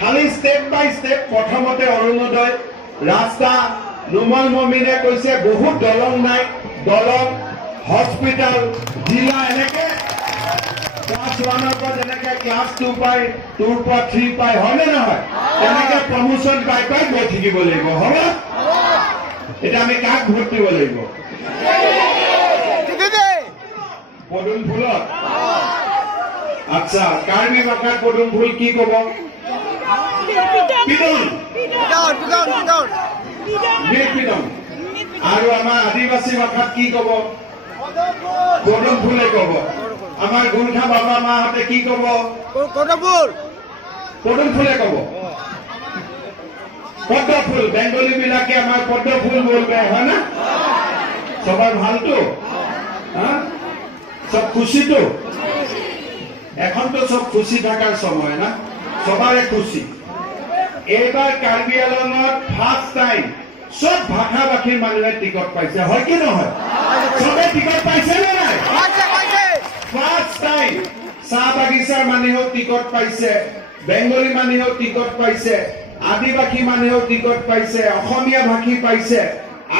খালি স্টেপ বাই স্টেপ প্ৰথমতে অৰুণোদয় ৰাস্তা নুমল মমিনে কৈছে বহুত দলং নাই দলং হস্পিটাল জিলা এনেকে ক্লাছ 1 পৰা যেনেকে ক্লাছ 2 পাই 2 পৰা 3 পাই হয়নে নহয় তেনেকে প্ৰমোশন পাই পাই গৈ থাকিব লাগিব হ'ব এটা আমি কাক ভোট দিব লাগিব পদুম ফুলত আচ্ছা কাৰ্বি ভাষাত পদুম ফুল কি ক'ব আৰু আমাৰ আদিবাসী ভাষাত কি ক'ব পদুম ফুলে ক'ব আমাৰ গোৰ্খা বাবা মাহঁতে কি ক'ব পদুম ফুলে ক'ব পদ্ম ফুল বেংগলী বিলাকে আমাৰ পদ্ম ফুল বলবে হয় না সবার ভালতো সব খুশিতো এখন তো সব খুশি থাকার সময় না সবারে খুশি এইবাৰ কাৰ্বি আংলঙত ফাৰ্ষ্ট টাইম সব ভাষা ভাষীৰ মানুহে টিকট পাইছে হয় কি নহয় সবে টিকট পাইছে নে নাই ফাৰ্ষ্ট টাইম চাহ বাগিচাৰ মানুহেও টিকট পাইছে বেংগলী মানুহেও টিকট পাইছে আদিবাসী মানুহেও টিকট পাইছে অসমীয়া ভাষী পাইছে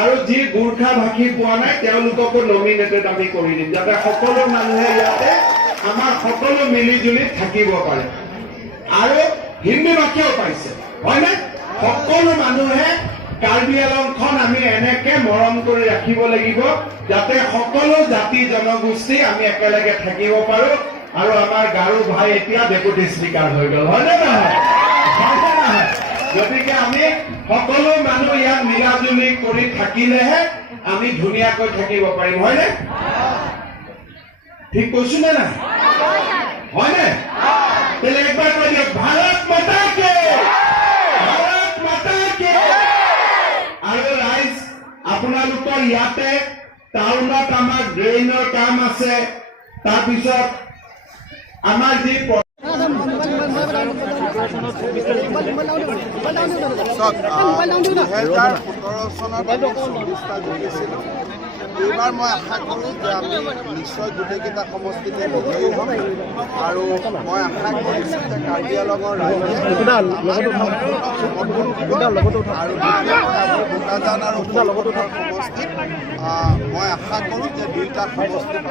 আৰু যি গোৰ্খা ভাষী পোৱা নাই তেওঁলোককো নমিনেটেড আমি কৰি দিম যাতে সকলো মানুহে ইয়াতে আমাৰ সকলো মিলি জুলি থাকিব পাৰে আৰু হিন্দী ভাষীও পাইছে হয়নে সকলো মানুহে কাৰ্বি আংলংখন আমি এনেকে মৰম কৰি ৰাখিব লাগিব যাতে সকলো জাতি জনগোষ্ঠী আমি একেলগে থাকিব পাৰো আৰু আমাৰ গাৰো ভাই এতিয়া ডেপুটি স্পিকাৰ হৈ গ'ল হয়নে নহয় গতিকে আমি সকলো মানুহ ইয়াত মিলাজুলি কৰি থাকিলেহে আমি ধুনীয়াকৈ থাকিব পাৰিম হয়নে ঠিক কৈছো নে নাই হয়নে তেলে একবাৰ কৈ দিয়ক ভাৰত মাতা কে আৰু ৰাইজ আপোনালোকৰ ইয়াতে টাউনত আমাৰ ড্ৰেইনৰ কাম আছে তাৰপিছত আমাৰ যি এইবাৰ মই আশা কৰোঁ যে আমি নিশ্চয় গোটেইকেইটা সমষ্টিতে বিজয়ী হ'ম আৰু মই আশা কৰিছোঁ যে কাৰ্বি আংলঙৰ ৰাইজে আৰু বোকাজান আৰু সমষ্টিত মই আশা কৰোঁ যে দুইটা সমষ্টিত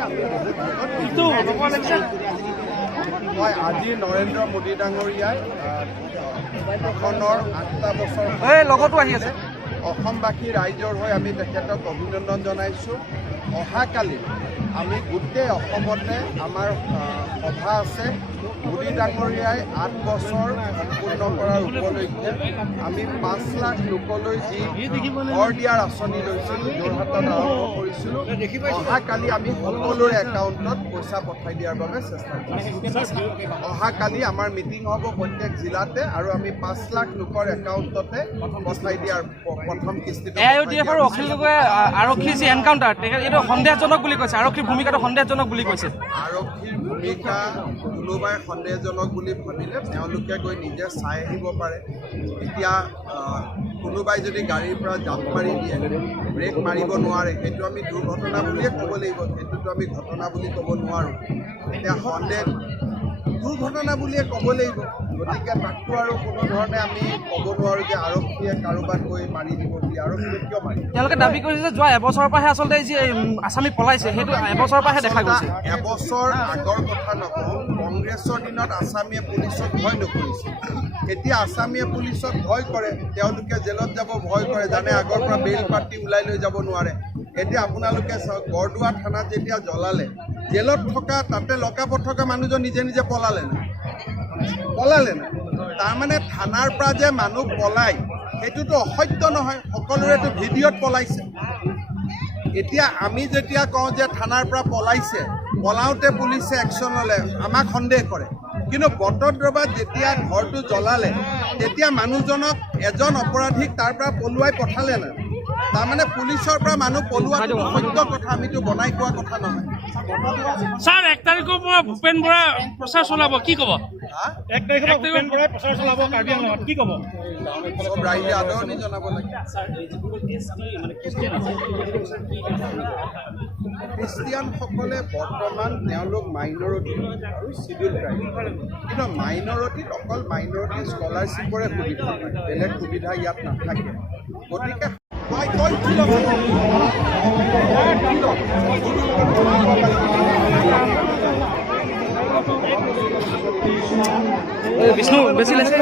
মই আজি নৰেন্দ্ৰ মোদী ডাঙৰীয়াই আসনৰ 8টা বছৰ লগতো আহি আছে অসমবাসী ৰাইজৰ হৈ আমি তেখেতক অভিনন্দন জনাইছোঁ অহাকালি আমি গোটেই অসমতে আমাৰ সভা আছে মোদী ডাঙৰীয়াই 8 বছৰ সম্পূৰ্ণ কৰাৰ উপলক্ষে আমি 5 লাখ লোকলৈ যি ঘৰ দিয়াৰ আঁচনি লৈছিলোঁ যোৰহাটত আৰম্ভ কৰিছিলোঁ অহাকালি আমি সকলোৰে একাউণ্টত পইচা পঠাই দিয়াৰ বাবে চেষ্টা কৰিছোঁ অহাকালি আমাৰ মিটিং হ'ব প্ৰত্যেক জিলাতে আৰু আমি 5 লাখ লোকৰ একাউণ্টতে পঠাই দিয়াৰ প্ৰথম কিস্তিটো AIODF আৰু অখিল গগৈ আৰক্ষী যি এনকাউণ্টাৰ এইটো সন্দেহজনক বুলি কৈছে আৰক্ষীৰ ভূমিকাটো সন্দেহজনক বুলি কৈছে আৰক্ষীৰ ভূমিকা কোনোবাই সন্দেহজনক বুলি ভাবিলে তেওঁলোকে গৈ নিজে চাই আহিব পাৰে এতিয়া কোনোবাই যদি গাড়ীৰ পৰা জাম্প মাৰি দিয়ে ব্ৰেক মাৰিব নোৱাৰে সেইটো আমি দুৰ্ঘটনা বুলিয়ে ক'ব লাগিব সেইটোতো আমি ঘটনা বুলি ক'ব নোৱাৰোঁ এতিয়া সন্দেহ দুৰ্ঘটনা বুলিয়ে ক'ব লাগিব গতিকে তাকটো আৰু কোনো ধৰণে আমি ক'ব নোৱাৰোঁ যে আৰক্ষীয়ে কাৰোবাক গৈ মাৰি দিব বুলি আৰক্ষীয়ে কিয় মাৰি তেওঁলোকে দাবী কৰিছে যে যোৱা এবছৰৰ পৰাহে আচলতে যি আসামী পলাইছে সেইটো এবছৰৰ পৰাহে দেখা গৈছে এবছৰ আগৰ কথা নকওঁ কংগ্ৰেছৰ দিনত আসামীয়ে পুলিচক ভয় নকৰিছিল এতিয়া আসামীয়ে পুলিচক ভয় কৰে তেওঁলোকে জেলত যাব ভয় কৰে জানে আগৰ পৰা বেইল পাৰ্টি ওলাই লৈ যাব নোৱাৰে এতিয়া আপোনালোকে চাওক বৰদোৱা থানাত যেতিয়া জ্বলালে জেলত থকা তাতে লকাপত থকা মানুহজন নিজে নিজে পলালে না তাৰমানে থানাৰ পৰা যে মানুহ পলায় সেইটোতো অসত্য নহয় সকলোৰেতো ভিডিঅ'ত পলাইছে এতিয়া আমি যেতিয়া কওঁ যে থানাৰ পৰা পলাইছে পলাওঁতে পুলিচে একশ্যন ল'লে আমাক সন্দেহ কৰে কিন্তু বটদ্ৰৱাত যেতিয়া ঘৰটো জ্বলালে তেতিয়া মানুহজনক এজন অপৰাধীক তাৰ পৰা পলুৱাই পঠালে না তাৰমানে পুলিচৰ পৰা মানুহ পলোৱাটো সত্য কথা, আমিতো বনাই কোৱা কথা নহয়। ছাৰ 1 তাৰিখৰ পৰা ভূপেন বৰা প্ৰচাৰ চলাব, কি ক'ব? 1 তাৰিখৰ পৰা ভূপেন বৰাই প্ৰচাৰ চলাব কাৰ্বি আংলঙত, কি ক'ব? চব ৰাইজে আদৰণি জনাব লাগে। খ্ৰীষ্টিয়ানসকলে বৰ্তমান তেওঁলোক মাইনৰিটি আৰু চিভিল ৰাইট, কিন্তু মাইনৰিটিত অকল মাইনৰিটি স্কলাৰশ্বিপৰে সুবিধা পায়, বেলেগ সুবিধা ইয়াত নাথাকে। গতিকে বিষ্ণু বেছি লাগিছে।